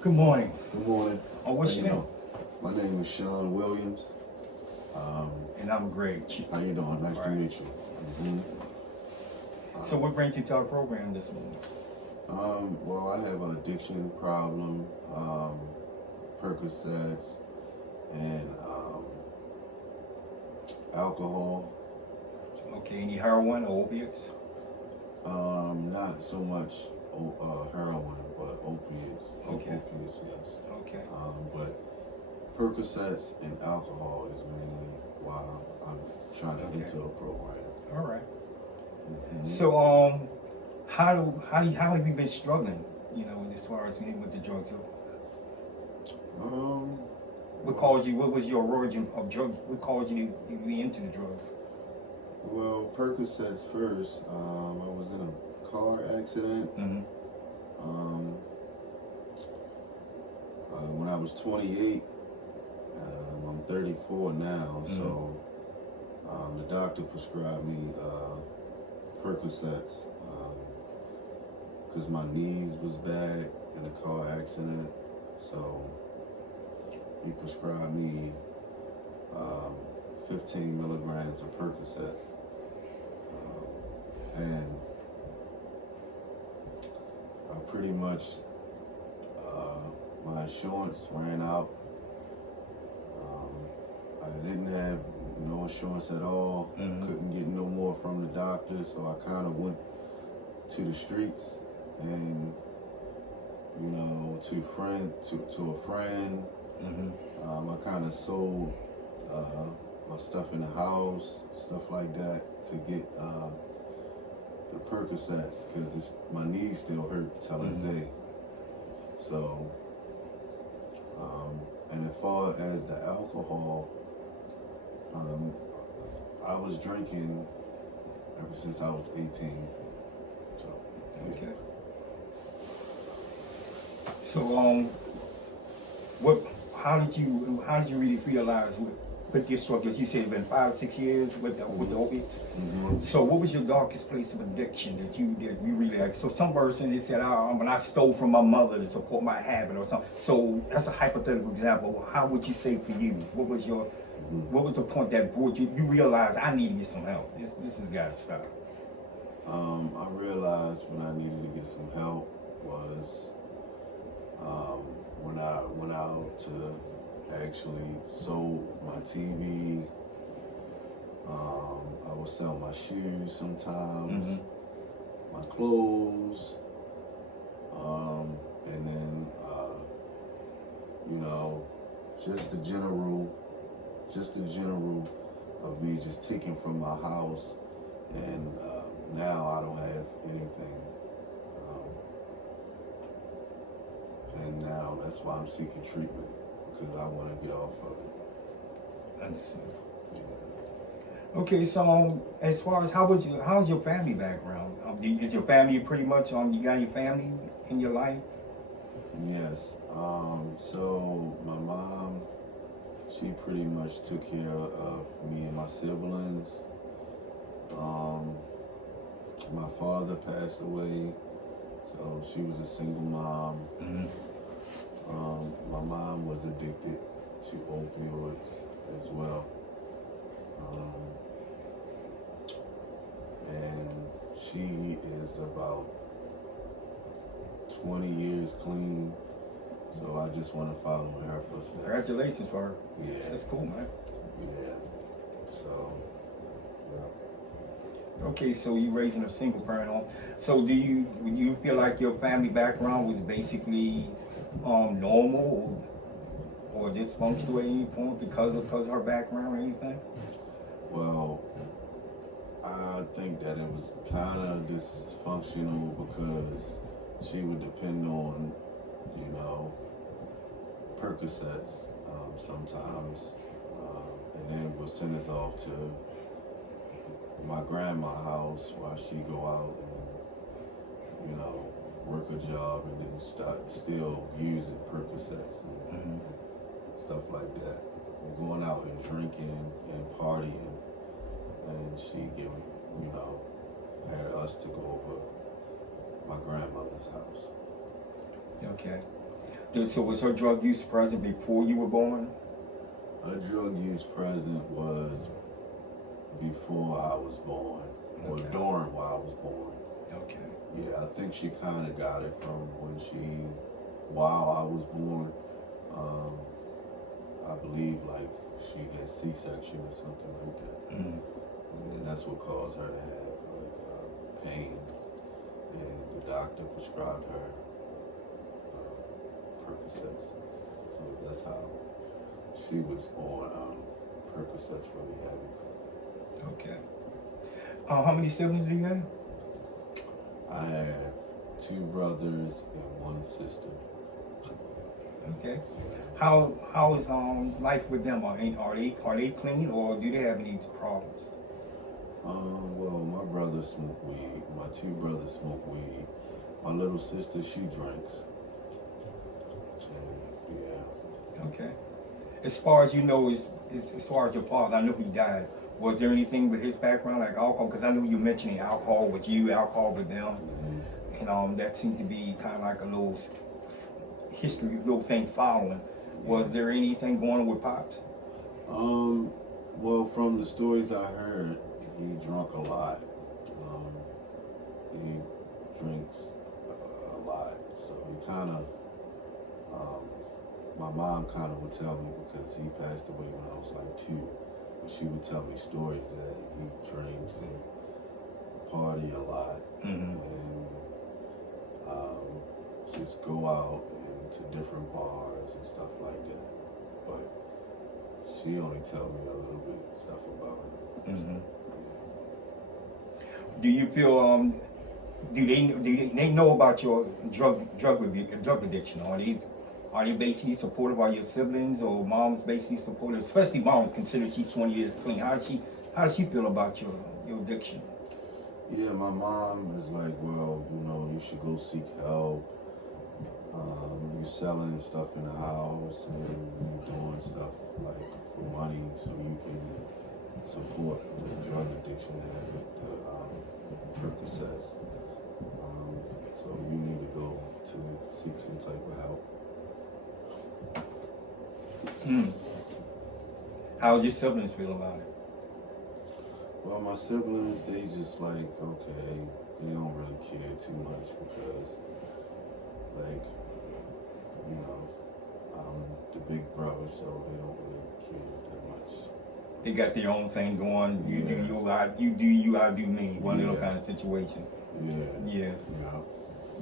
Good morning. Good morning. Oh, what's How your you name? doing? My name is Sean Williams. And I'm Greg. How you doing? Nice to Right. meet you. hmm So what brings you to our program this morning? Well, I have an addiction problem, Percocets, and alcohol. Okay, any heroin or opiates? Not so much heroin, but opiates. Okay. Opiates, yes. Okay. But Percocets and alcohol is mainly why I'm trying to Okay. enter a program. All right. Mhm. So how have you been struggling? You know, as far as with the drugs? Um, What caused you? What was your origin of drug? What caused you to be into the drugs? Well, Percocets first. I was in a car accident. Mm-hmm. Um, when I was 28, I'm 34 now. Mm-hmm. So the doctor prescribed me Percocets because my knees was bad in a car accident. So he prescribed me 15 milligrams of Percocets. And I pretty much, my insurance ran out. I didn't have no insurance at all. Mm-hmm. Couldn't get no more from the doctor, so I kind of went to the streets and, you know, to a friend. Mm-hmm. I kind of sold my stuff in the house, stuff like that, to get the Percocets because my knees still hurt till this Mm-hmm. day. So, and as far as the alcohol, I was drinking ever since I was 18. So, Okay. So what? How did you really realize with your struggles? You said it's been 5 or 6 years with the opiates. Mm-hmm. So what was your darkest place of addiction that you really like? So some person they said, when I stole from my mother to support my habit or something. So that's a hypothetical example. How would you say for you? What was the point that brought you realized I need to get some help? This has got to stop. I realized when I needed to get some help was when I went out to actually sold my TV. I would sell my shoes sometimes, my clothes, and then you know, just the general of me just taking from my house, and now I don't have anything. And now that's why I'm seeking treatment, because I want to get off of it. Understood. Okay, so as far as how's your family background? Is your family pretty much you got your family in your life? Yes. So my mom, she pretty much took care of me and my siblings. My father passed away, so she was a single mom. Mm-hmm. My mom was addicted to opioids as well. And she is about 20 years clean, so I just want to follow in her footsteps. Congratulations for her. Yeah. That's cool, man. Yeah. So, yeah. Okay, so you raising a single parent home. So do you feel like your family background was basically normal or dysfunctional at any point because of her background or anything? Well, I think that it was kind of dysfunctional because she would depend on, you know, Percocets sometimes, and then would send us off to my grandma's house while she go out and, you know, work a job and then still using Percocets and stuff like that. And going out and drinking and partying, and she had us to go over my grandmother's house. Okay. So was her drug use present before you were born? Her drug use present was before I was born, or Okay. during while I was born. Okay. Yeah, I think she kind of got it from while I was born. I believe like she had C-section or something like that. Mm. And then that's what caused her to have like pain. And the doctor prescribed her Percocets. So that's how she was on Percocets really heavy. Okay. How many siblings do you have? I have 2 brothers and 1 sister. Okay. How is life with them? Are they clean, or do they have any problems? Well, my brothers smoke weed. My 2 brothers smoke weed. My little sister, she drinks. And yeah. Okay. As far as you know, as far as your father, I know he died. Was there anything with his background, like alcohol? Because I know you mentioning alcohol with you, alcohol with them, and that seemed to be kind of like a little history, little thing following. Was there anything going on with Pops? Well, from the stories I heard, he drunk a lot. He drinks a lot, so he kind of. My mom kind of would tell me, because he passed away when I was like 2. But she would tell me stories that he drinks and party a lot, Mm-hmm. and just go out into different bars and stuff like that. But she only tell me a little bit stuff about it. Mm-hmm. Yeah. Do you feel do they know about your drug addiction? Are they basically supportive of your siblings, or mom's basically supportive? Especially mom, considering she's 20 years clean. How does she feel about your addiction? Yeah, my mom is like, well, you should go seek help. You're selling stuff in the house and you're doing stuff like for money so you can support the drug addiction habit, the Percocets. So you need to go to seek some type of help. How do your siblings feel about it? Well, my siblings, they just like, okay, they don't really care too much because, like, I'm the big brother, so they don't really care that much. They got their own thing going. You do you, I do me. One of those kind of situations. Yeah.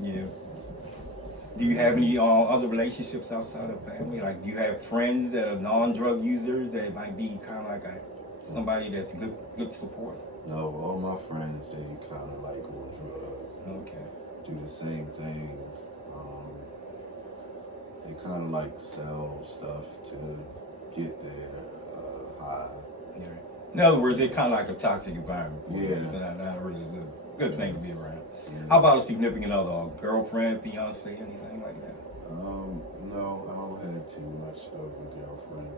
Yeah. Do you have any other relationships outside of family? Like, do you have friends that are non-drug users that might be kind of like somebody that's good support? No, all my friends, they kind of like on drugs. Okay. Do the same thing. They kind of like sell stuff to get their high. Yeah. In other words, they're kind of like a toxic environment. Yeah. It's not a really good thing to be around. Yeah. How about a significant other, a girlfriend, fiance, anything like that? No, I don't have too much of a girlfriend.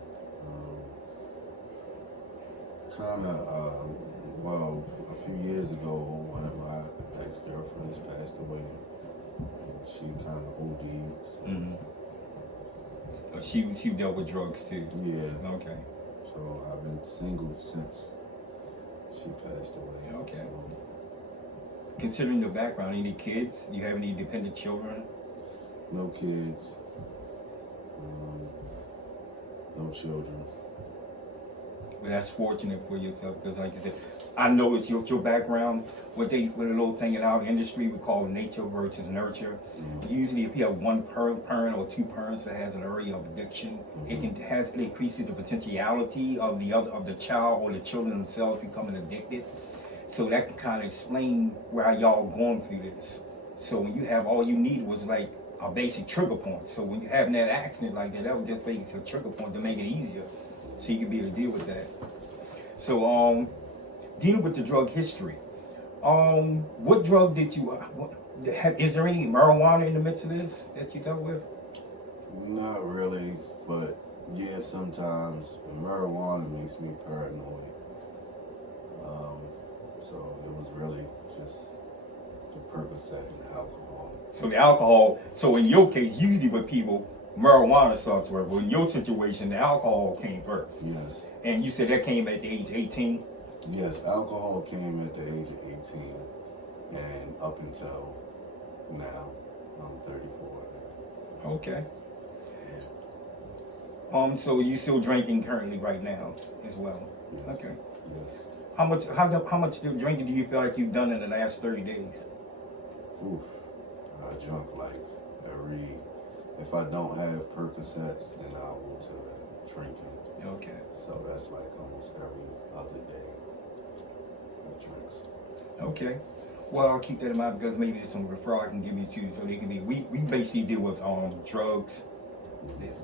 Well, a few years ago, one of my ex-girlfriends passed away. And she kind of OD'd. So. Mm-hmm. But she dealt with drugs too. Yeah. Okay. So I've been single since she passed away. Okay. So. Considering your background, any kids? Do you have any dependent children? No kids. No children. Well, that's fortunate for yourself, because like you said, I know it's your background. With a little thing in our industry we call nature versus nurture. Mm-hmm. Usually, if you have one parent or 2 parents that has an area of addiction, Mm-hmm. it increases the potentiality of the child or the children themselves becoming addicted. So that can kind of explain why y'all going through this. So when you have all you need was like a basic trigger point. So when you're having that accident like that was just basically a trigger point to make it easier, so you can be able to deal with that. So dealing with the drug history, what drug did you? Is there any marijuana in the midst of this that you dealt with? Not really, but yeah, sometimes marijuana makes me paranoid. So it was really just the Percocet and the alcohol. So the alcohol. So in your case, usually with people, marijuana starts to work. Well, in your situation, the alcohol came first. Yes. And you said that came at the age of 18? Yes, alcohol came at the age of 18, and up until now, I'm 34 now. Okay. So you still drinking currently right now as well? Yes. Okay. Yes. How much drinking do you feel like you've done in the last 30 days? Oof. I drunk like if I don't have Percocets, then I'll go to the drinking. Okay. So that's like almost every other day of drinks. Okay. Well, I'll keep that in mind because maybe there's some referral I can give you too, so they can be. We basically deal with drugs,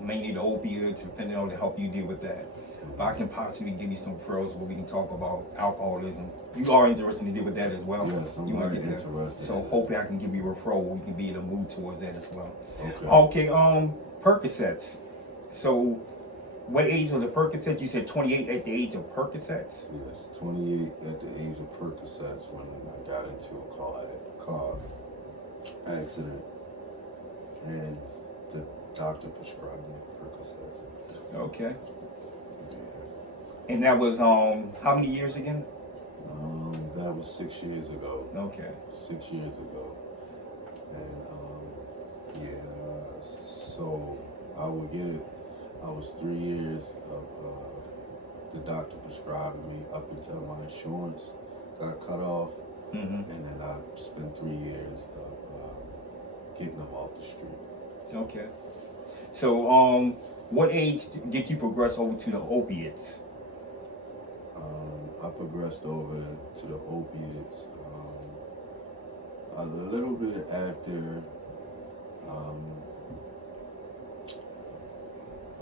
mainly the opioids, depending on to help you deal with that. But I can possibly give you some referrals where we can talk about alcoholism. You are interested to deal with that as well. Yes, I'm you wanna very get that? interested. So hopefully I can give you a referral where we can be able to move towards that as well. Okay. Okay. Percocets. So, what age was the Percocets? You said 28 at the age of Percocets. Yes, 28 at the age of Percocets when I got into a car accident, and the doctor prescribed me Percocets. Okay. Yeah. And that was how many years again? That was 6 years ago. Okay. 6 years ago, and so I would get it. I was 3 years of the doctor prescribing me up until my insurance got cut off, Mm-hmm. and then I spent 3 years of getting them off the street. Okay. So what age did you progress over to the opiates? I progressed over to the opiates a little bit after,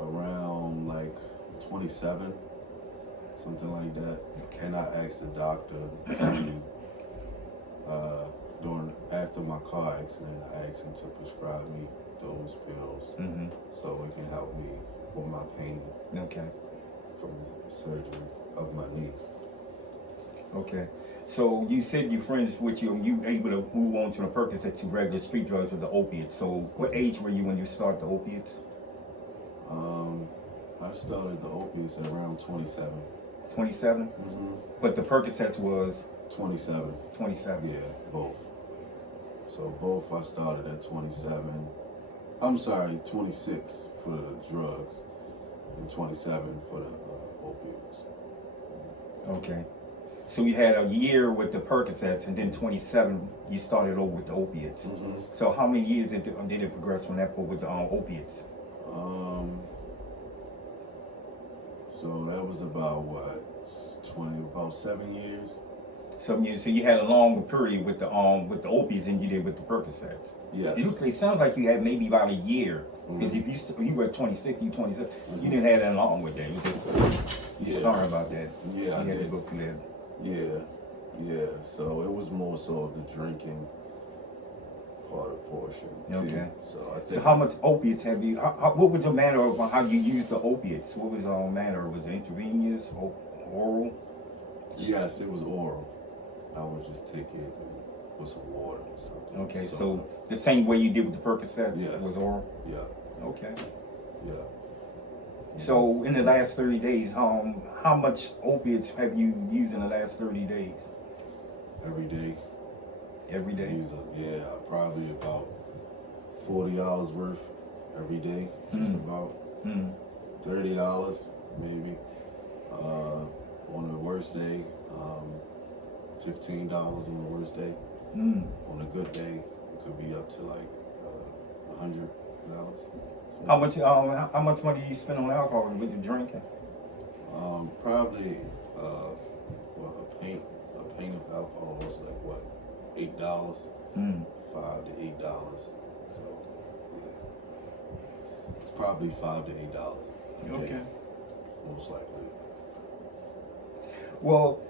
around like 27, something like that. Okay. And I asked the doctor after my car accident, I asked him to prescribe me those pills Mm-hmm. so it can help me with my pain Okay. from the surgery of my knee. Okay. So you said your friends with you, you able to move on to the Percocets to regular street drugs with the opiates. So what age were you when you started the opiates? I started the opiates at around 27. 27? Mm-hmm. But the Percocets was 27. 27. Yeah, both. So both I started at 27. I'm sorry, 26 for the drugs and 27 for the opiates. Okay. So you had a year with the Percocets, and then 27, you started over with the opiates. Mm-hmm. So how many years did it progress from that point with the opiates? So that was about about 7 years. 7 years. So you had a longer period with the opiates than you did with the Percocets. Yes. It sounds like you had maybe about a year. Mm-hmm. Because if you were 26, you 27, you didn't have that long with that. You just, sorry about that. Yeah, I you had to did. go through that. Yeah. So it was more so of the drinking portion too. Okay. So I think. So how much opiates have you? What was the manner of how you used the opiates? What was the manner? Was it intravenous or oral? Yes, it was oral. I would just take it with some water or something. Okay, so the same way you did with the Percocets Yes. was oral? Yeah. Okay. Yeah. So in the last 30 days, how much opiates have you used in the last 30 days? Every day. Every day? Probably about $40 worth every day. Just about $30 maybe. On the worst day, $15 on the worst day. On a good day, it could be up to like $100. How much money do you spend on alcohol with your drinking? Probably a pint of alcohol is like what, $8, $5 to $8. So yeah, it's probably $5 to $8 a day, Okay. most likely. Well,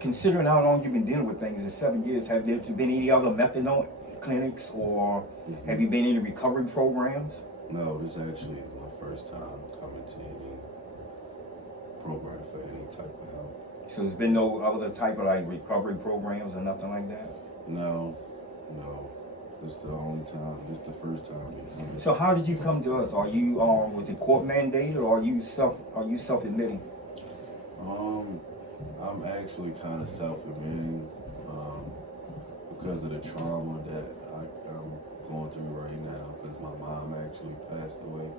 considering how long you've been dealing with things in 7 years, have there been any other methadone clinics, or have you been in recovery programs? No, this actually is my first time coming to any program for any type of help. So there's been no other type of like recovery programs or nothing like that? No. This the only time. This the first time you come. So how did you come to us? Are you was it court mandated or are you self admitting? I'm actually kind of self-admitting because of the trauma that I'm going through right now. Because my mom actually passed away,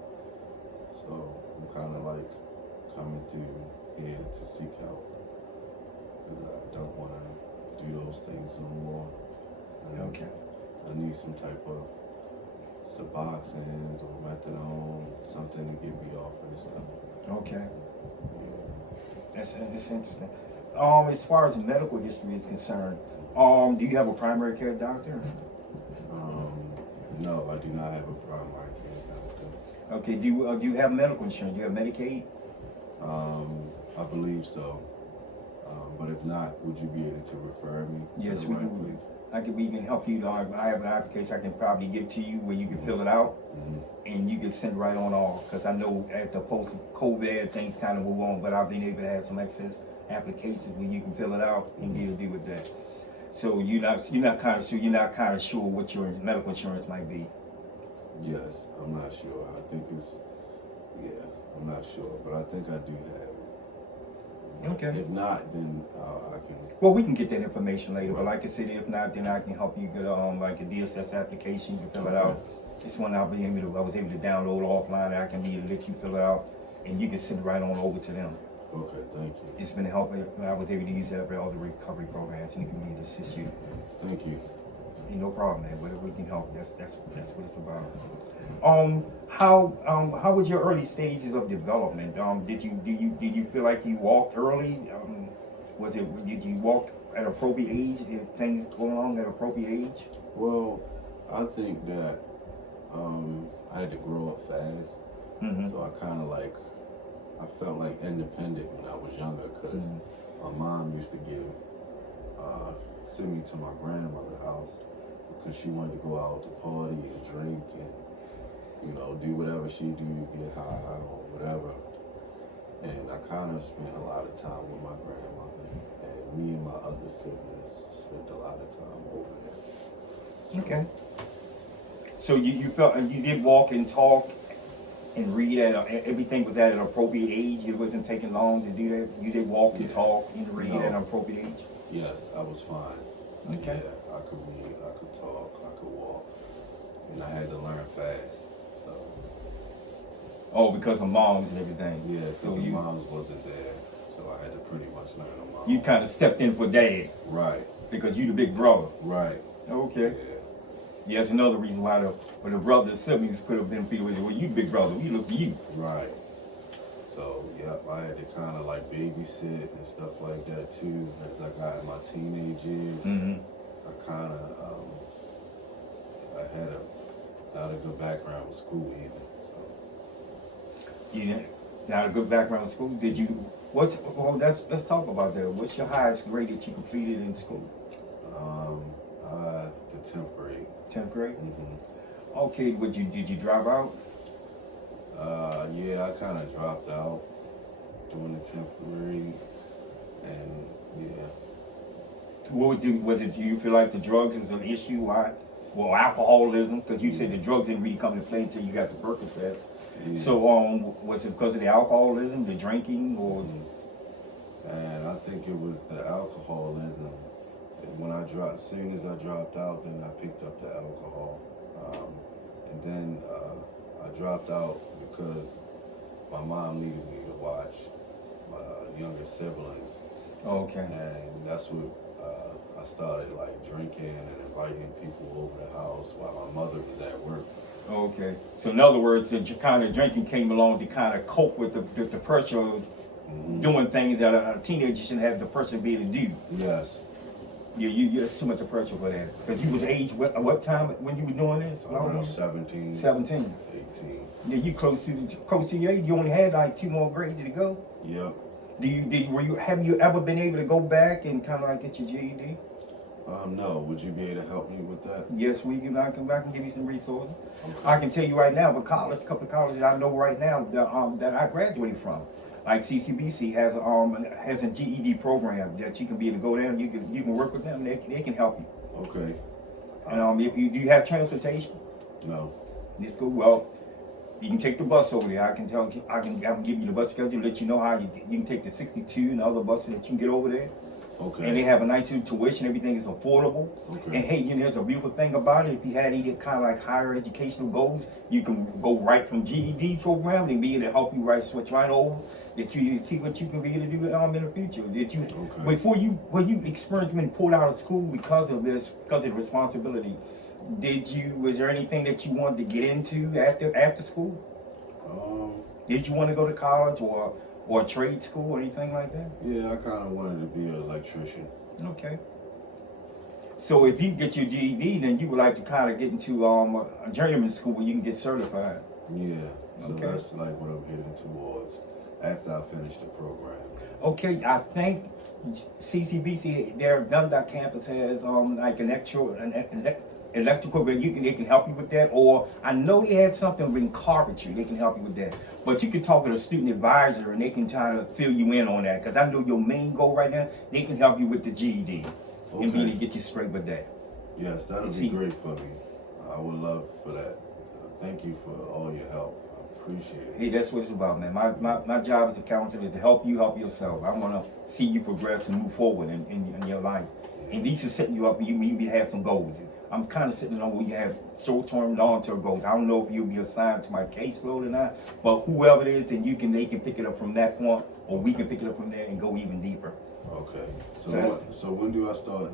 so I'm kind of like coming through here to seek help because I don't want to do those things no more. Okay. I need some type of Suboxone or methadone, something to get me off of this stuff. Okay. That's interesting. As far as medical history is concerned, do you have a primary care doctor? No, I do not have a primary care doctor. Okay. Do you have medical insurance? Do you have Medicaid? I believe so. But if not, would you be able to refer me? Yes, to we the right can. place? We can help you. I have an application I can probably give to you where you can fill it out and you can send right on off. Because I know at the post-COVID things kind of move on, but I've been able to have some excess applications where you can fill it out and get to do with that. So you're not kind of sure what your medical insurance might be. Yes, I'm not sure. I think I'm not sure, but I think I do have it. Okay. If not, then I can. Well, we can get that information later, but like I said, if not, then I can help you get like a DSS application. You can fill it out. This one I was able to download offline. I can either let you fill it out, and you can send it right on over to them. Okay, thank you. It's been helping. I was able to use that for all the recovery programs, and it can be to assist you. Thank you. No problem, man. Whatever we can help, that's what it's about. How was your early stages of development? Did you feel like you walked early? Did you walk at appropriate age? Did things go along at appropriate age? Well, I think that I had to grow up fast, so I felt like independent when I was younger because my mom used to send me to my grandmother's house because she wanted to go out to party and drink and do whatever she do, get high or whatever. And I kind of spent a lot of time with my grandmother, and me and my other siblings spent a lot of time over there. Okay. So you felt, and you did walk and talk and read everything was at an appropriate age. It wasn't taking long to do that. You did walk and talk and read at an appropriate age. Yes, I was fine. Okay. Yeah, I could read, I could talk, I could walk, and I had to learn fast. So. Oh, because of moms and everything. Yeah, because so the moms wasn't there, so I had to pretty much learn on my own. You kind of stepped in for dad. Right. Because you the big brother. Right. Okay. Yeah. Yeah, that's another reason why the brothers and siblings could have been feeling, well, you big brother, we look for you. Right. So, yep, I had to kind of like babysit and stuff like that too. As I got in my teenage years, I kind of, I had not a good background with school either. So. You didn't? Not a good background in school? Did you, let's talk about that. What's your highest grade that you completed in school? The 10th grade. 10th grade? Okay, did you drop out? Yeah, I kind of dropped out during the 10th grade, and yeah. Was it, do you feel like the drugs was an issue? Why? Well, alcoholism, because you said the drugs didn't really come into play until you got the Percocets. Yeah. So, was it because of the alcoholism, the drinking, or? And I think it was the alcoholism. When as soon as I dropped out, then I picked up the alcohol. And then I dropped out because my mom needed me to watch my younger siblings. Okay. And that's what I started like drinking and inviting people over the house while my mother was at work. Okay. So in other words, the kind of drinking came along to kind of cope with the pressure of doing things that a teenager shouldn't have the pressure to be able to do. Yes. Yeah, you too much pressure for that. Because you was age, what time when you were doing this? Around 17. 17. 18. Yeah, you close to your age. You only had like 2 more grades to go. Yep. Have you ever been able to go back and kind of like get your GED? No. Would you be able to help me with that? Yes, we can. I can give you some resources. Okay. I can tell you right now, but a couple of colleges I know right now that I graduated from, like CCBC has a GED program that you can be able to go there and you can work with them. They can help you. Okay. And if you do you have transportation, No. this go well. You can take the bus over there. I can give you the bus schedule, let you know how you can take the 62 and the other buses that you can get over there. Okay. And they have a nice tuition, everything is affordable. Okay. And hey, you know, there's a beautiful thing about it. If you had any kind of like higher educational goals, you can go right from GED program and be able to help you switch right over. That you see what you can be able to do in the future. That you before you experienced being pulled out of school because of the responsibility. Was there anything that you wanted to get into after school? Did you want to go to college or trade school or anything like that? Yeah, I kind of wanted to be an electrician. Okay. So if you get your GED, then you would like to kind of get into a journeyman school where you can get certified. Yeah. So Okay. that's like what I'm heading towards after I finish the program. Okay, I think CCBC, their Dundalk campus has like an electrical where they can help you with that, or I know they had something in carpentry, they can help you with that. But you can talk to the student advisor and they can try to fill you in on that, because I know your main goal right now, they can help you with the GED and be able to get you straight with that. Yes, that would be great for me. I would love for that. Thank you for all your help. I appreciate it. Hey, that's what it's about, man. My job as a counselor is to help you help yourself. I want to see you progress and move forward in your life. And these are setting you up, you have some goals. I'm kind of sitting on where you have short-term, long-term goals. I don't know if you'll be assigned to my caseload or not, but whoever it is, then they can pick it up from that point, or we can pick it up from there and go even deeper. Okay. So when do I start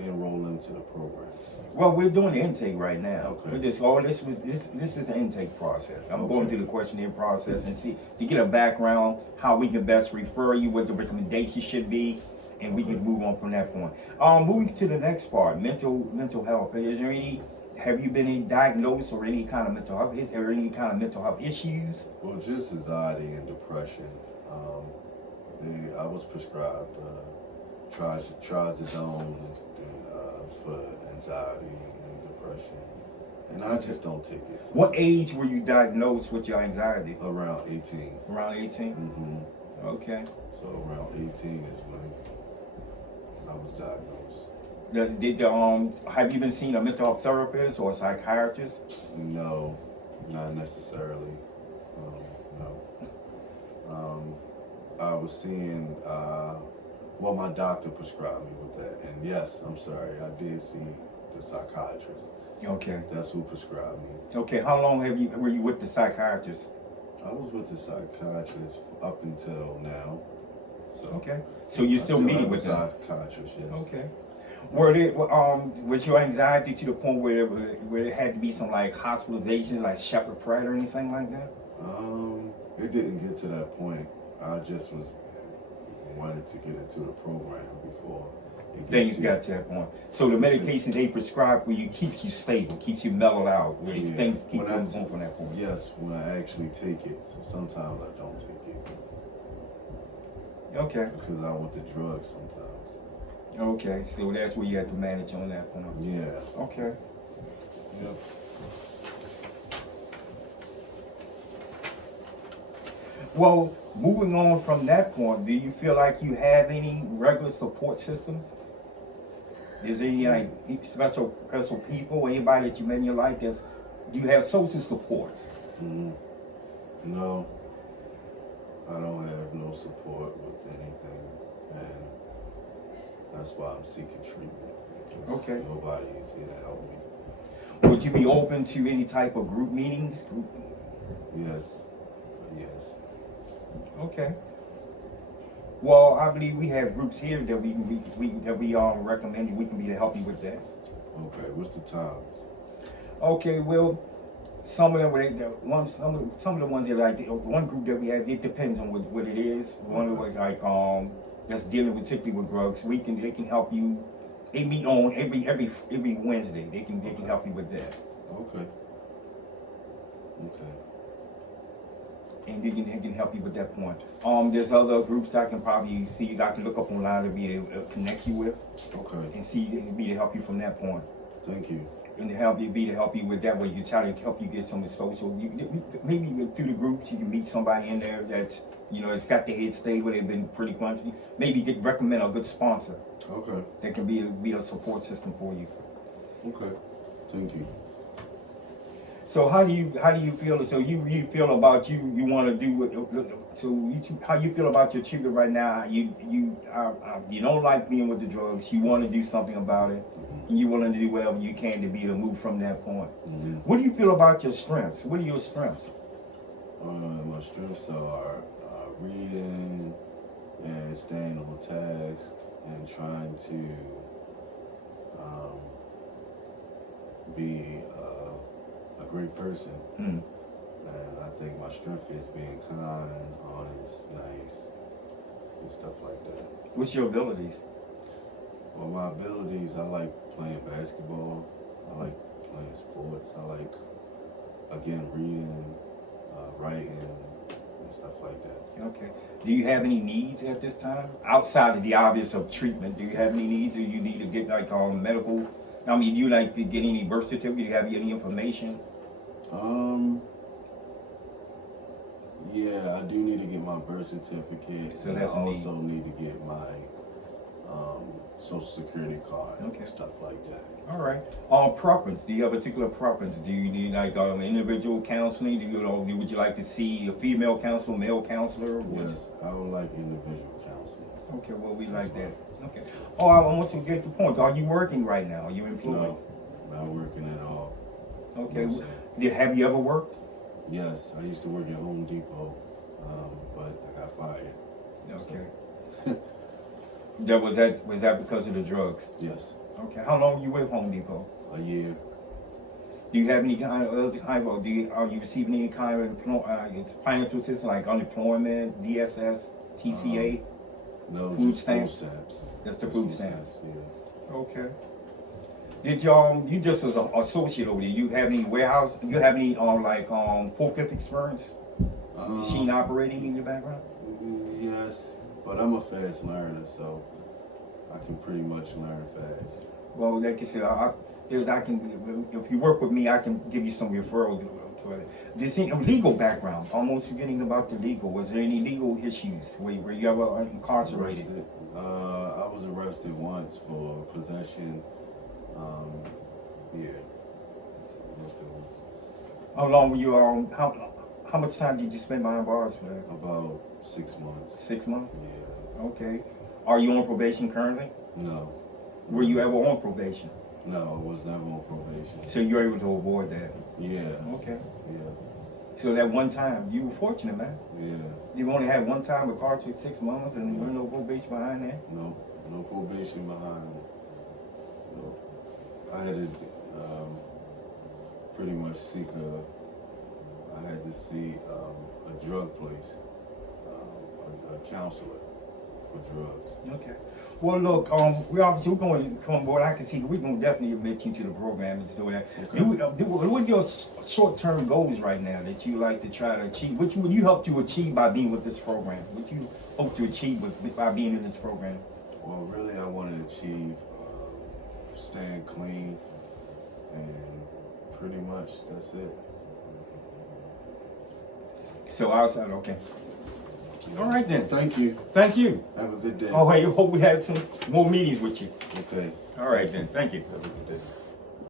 enrolling into the program? Well, we're doing the intake right now. Okay. This is the intake process. I'm going through the questionnaire process and see to get a background, how we can best refer you, what the recommendations should be, and we can move on from that point. Moving to the next part, mental health. Have you been diagnosed or any kind of mental health? Is there any kind of mental health issues? Well, just anxiety and depression. I was prescribed trazodone for anxiety and depression, and I just don't take it. So What age were you diagnosed with your anxiety? around 18. Around 18? Mm-hmm. Okay. So around 18 is when I was diagnosed. Have you been seeing a mental health therapist or a psychiatrist? No, not necessarily. No. I was seeing, my doctor prescribed me with that. And yes, I'm sorry, I did see the psychiatrist. Okay. That's who prescribed me. Okay, how long were you with the psychiatrist? I was with the psychiatrist up until now. So Okay. So you're still meeting with them? Psychiatrist, yes. Okay. Was your anxiety to the point where there had to be some like hospitalizations, like Shepherd Pratt or anything like that? It didn't get to that point. I just wanted to get into the program before Things got to that point. So the medication they prescribe for you keeps you stable, keeps you mellowed out, where things keep going from that point. Yes, when I actually take it. So sometimes I don't take it. Okay. Because I want the drugs sometimes. Okay, so that's where you have to manage on that point. Yeah. Okay. Yep. Well, moving on from that point, do you feel like you have any regular support systems? Is there any like special people, anybody that you met in your life do you have social supports? Mm-hmm. No, I don't have no support with anything, and that's why I'm seeking treatment. Okay. Nobody is here to help me. Would you be open to any type of group meetings? Yes. Yes. Okay. Well, I believe we have groups here that we recommend we can be to help you with that. Okay. What's the times? Okay. Well, some of them some of the ones that one group that we have, it depends on what it is. One was like that's dealing particularly with drugs. They can help you. They meet on every Wednesday. They can help you with that. Okay. Okay. And they can help you with that point. There's other groups I can probably see. I can look up online to be able to connect you with. Okay. And see and be to help you from that point. Thank you. And to help you with that way. You try to help you get some of the social. Maybe through the groups you can meet somebody in there that's it's got their head stable. They've been pretty crunchy. Maybe recommend a good sponsor. Okay. That can be a support system for you. Okay. Thank you. So how do you feel? So you feel about you want to do what? So how you feel about your treatment right now? You don't like being with the drugs. You want to do something about it, and you willing to do whatever you can to move from that point. Mm-hmm. What do you feel about your strengths? What are your strengths? My strengths are reading and staying on task and trying to be a great person. Mm. And I think my strength is being kind, honest, nice, and stuff like that. What's your abilities? Well, my abilities, I like playing basketball. I like playing sports. I like, again, reading, writing, and stuff like that. Okay. Do you have any needs at this time outside of the obvious of treatment? Do you have any needs? Do you need to get like medical? I mean, do you like to get any birth certificate? Do you have any information? Yeah, I do need to get my birth certificate. So and that's I also need to get my social security card. Okay. Stuff like that. All right. Preference. Do you have a particular preference? Do you need like individual counseling? Would you like to see a female counselor, male counselor? Yes, I would like individual counseling. Okay. Well, we like that. Okay. Oh, I want you to get the point. Are you working right now? Are you employed? No, not working at all. Okay. No, sir. Have you ever worked? Yes, I used to work at Home Depot, but I got fired. Okay. Was that because of the drugs? Yes, Okay. How long were you with Home Depot? a year. Do you have any kind of other kind of? Are you receiving any kind of financial assistance like unemployment, DSS, TCA? No, Food just stamps? food stamps. Just the Just food stamps. Yeah. Okay. Did you just as an associate over there? You have any warehouse? You have any forklift experience? Machine operating in your background? Yes, but I'm a fast learner, so I can pretty much learn fast. Well, like I said, if you work with me, I can give you some referrals to it. This legal background, almost forgetting about the legal. Was there any legal issues where you ever incarcerated? I was arrested once for possession. Yeah. Arrested once. How long were you how much time did you spend behind bars for that? About 6 months. 6 months? Yeah. Okay. Are you on probation currently? No. Were you ever on probation? No, I was never on probation. So you're able to avoid that? Yeah. Okay. Yeah. So that one time, you were fortunate, man. Yeah. You only had one time incarcerated 6 months and there was no probation behind that? No. No probation behind it. No. I had to pretty much I had to see a drug place, a counselor for drugs. Okay. Well, look, we're going to come on board. I can see we're going to definitely admit you to the program and do that. Okay. What are your short-term goals right now that you like to try to achieve? What would you hope to achieve by being with this program? What you hope to achieve by being in this program? Well, really, I want to achieve staying clean, and pretty much that's it. So outside, okay. All right then. Thank you. Thank you. Have a good day. Oh, hey, hope we had some more meetings with you. Okay. All right then. Thank you. Have a good day.